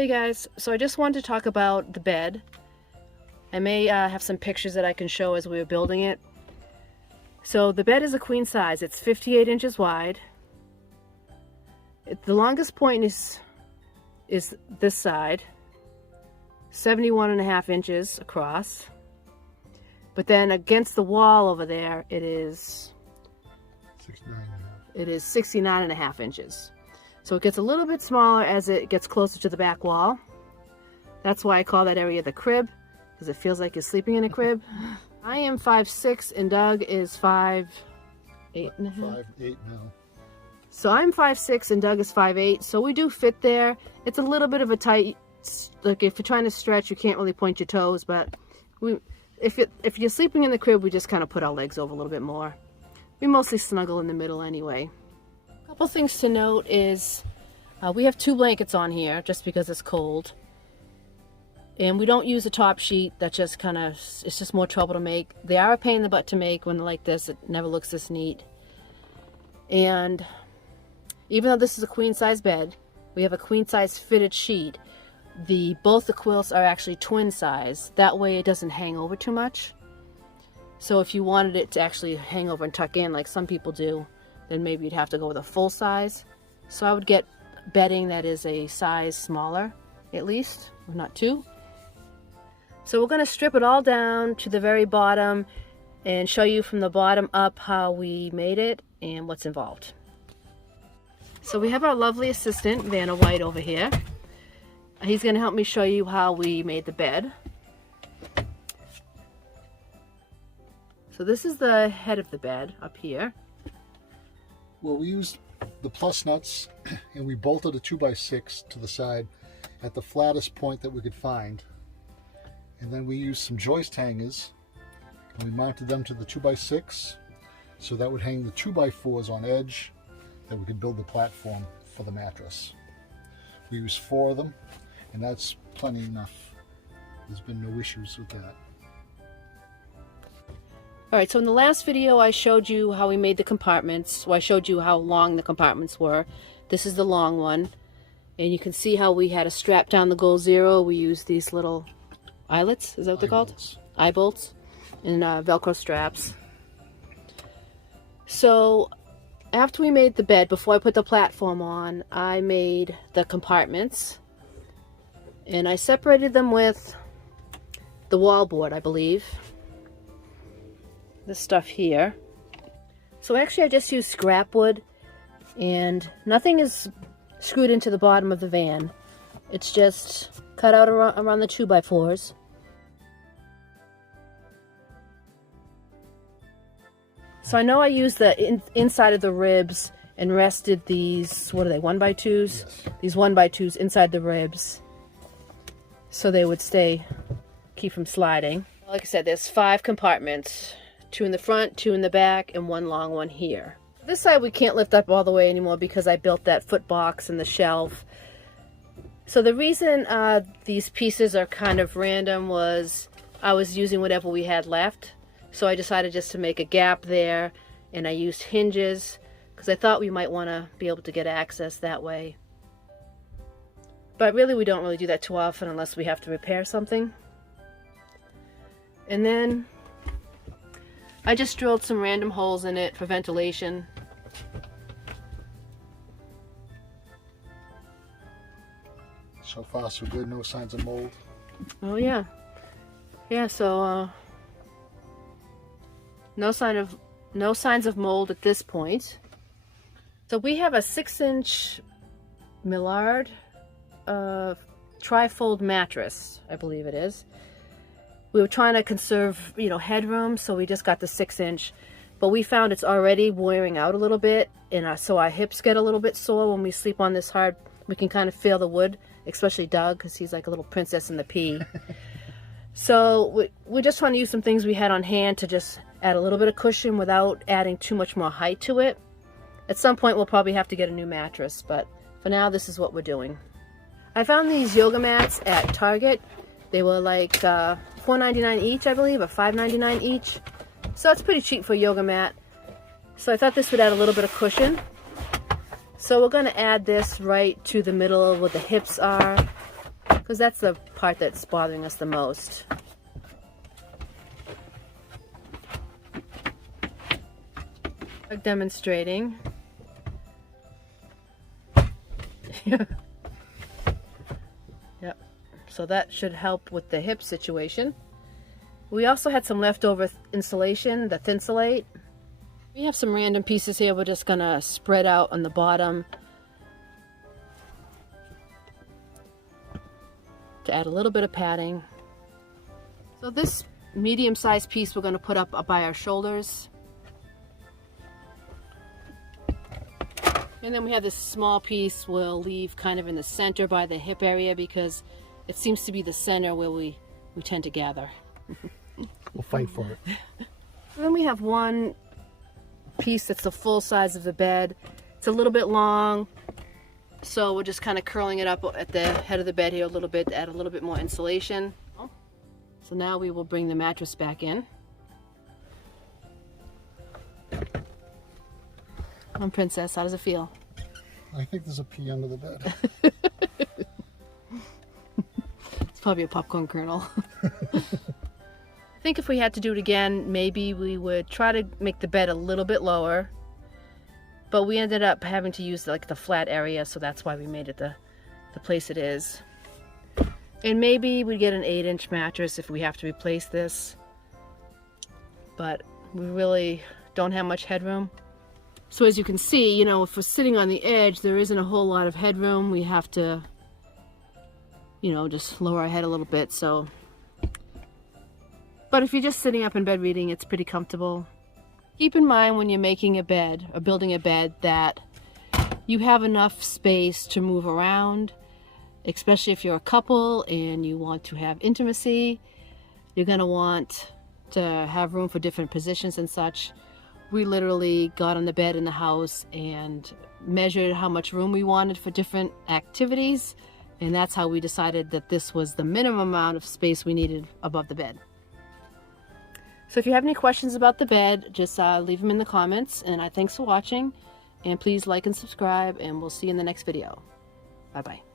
Hey guys, so I just wanted to talk about the bed. I may have some pictures that I can show as we were building it. So the bed is a queen size. It's 58 inches wide. The longest point is this side, 71.5 inches across. But then against the wall over there, it is 69.5 inches. So it gets a little bit smaller as it gets closer to the back wall. That's why I call that area the crib, because it feels like you're sleeping in a crib. I am 5'6" and Doug is 5'8". 5'8" now. So I'm 5'6" and Doug is 5'8", so we do fit there. It's a little bit of a tight, like if you're trying to stretch, you can't really point your toes, but if you're sleeping in the crib, we just kind of put our legs over a little bit more. We mostly snuggle in the middle anyway. A couple things to note is we have 2 blankets on here just because it's cold. And we don't use a top sheet. That just kind of, it's just more trouble to make. They are a pain in the butt to make when they're like this. It never looks this neat. And even though this is a queen size bed, we have a queen size fitted sheet. Both the quilts are actually twin size. That way it doesn't hang over too much. So if you wanted it to actually hang over and tuck in like some people do, then maybe you'd have to go with a full size. So I would get bedding that is a size smaller, at least, or not 2. So we're going to strip it all down to the very bottom and show you from the bottom up how we made it and what's involved. So we have our lovely assistant, Vanna White, over here. He's going to help me show you how we made the bed. So this is the head of the bed up here. Well, we used the plus nuts and we bolted a 2x6 to the side at the flattest point that we could find. And then we used some joist hangers and we mounted them to the 2x6 so that would hang the 2x4s on edge that we could build the platform for the mattress. We used 4 of them and that's plenty enough. There's been no issues with that. Alright, so in the last video I showed you how we made the compartments. Well, I showed you how long the compartments were. This is the long one. And you can see how we had to strap down the goal zero. We used these little eyelets, is that what they're called? Eye bolts. And Velcro straps. So after we made the bed, before I put the platform on, I made the compartments. And I separated them with the wall board, I believe. This stuff here. So actually I just used scrap wood and nothing is screwed into the bottom of the van. It's just cut out around the 2x4s. So I know I used the inside of the ribs and rested these, what are they, 1x2s? Yes. These 1x2s inside the ribs so they would keep from sliding. Like I said, there's 5 compartments. 2 in the front, 2 in the back, and 1 long one here. This side we can't lift up all the way anymore because I built that foot box and the shelf. So the reason these pieces are kind of random was I was using whatever we had left. So I decided just to make a gap there, and I used hinges because I thought we might want to be able to get access that way. But really we don't really do that too often unless we have to repair something. And then I just drilled some random holes in it for ventilation. So far so good, no signs of mold. Oh yeah. Yeah, so no signs of mold at this point. So we have a 6-inch mallard trifold mattress, I believe it is. We were trying to conserve, headroom, so we just got the 6-inch. But we found it's already wearing out a little bit, and so our hips get a little bit sore when we sleep on this hard. We can kind of feel the wood, especially Doug, because he's like a little princess in the pea. So we're just trying to use some things we had on hand to just add a little bit of cushion without adding too much more height to it. At some point we'll probably have to get a new mattress, but for now this is what we're doing. I found these yoga mats at Target. They were like $4.99 each, I believe, or $5.99 each. So it's pretty cheap for a yoga mat. So I thought this would add a little bit of cushion. So we're going to add this right to the middle of where the hips are. because that's the part that's bothering us the most. Demonstrating. Yep. So that should help with the hip situation. We also had some leftover insulation, the Thinsulate. We have some random pieces here we're just gonna spread out on the bottom to add a little bit of padding. So this medium-sized piece we're gonna put up by our shoulders. And then we have this small piece we'll leave kind of in the center by the hip area because it seems to be the center where we tend to gather. We'll fight for it. Then we have one piece that's the full size of the bed. It's a little bit long, so we're just kind of curling it up at the head of the bed here a little bit to add a little bit more insulation. So now we will bring the mattress back in. Come on, Princess, how does it feel? I think there's a pea under the bed. It's probably a popcorn kernel. I think if we had to do it again, maybe we would try to make the bed a little bit lower, but we ended up having to use like the flat area, so that's why we made it the place it is. And maybe we'd get an 8-inch mattress if we have to replace this, but we really don't have much headroom. So as you can see, you know, if we're sitting on the edge, there isn't a whole lot of headroom. We have to, you know, just lower our head a little bit. So, but if you're just sitting up in bed reading, it's pretty comfortable. Keep in mind when you're making a bed or building a bed that you have enough space to move around, especially if you're a couple and you want to have intimacy. You're going to want to have room for different positions and such. We literally got on the bed in the house and measured how much room we wanted for different activities, and that's how we decided that this was the minimum amount of space we needed above the bed. So if you have any questions about the bed, just leave them in the comments, and thanks for watching, and please like and subscribe, and we'll see you in the next video. Bye bye.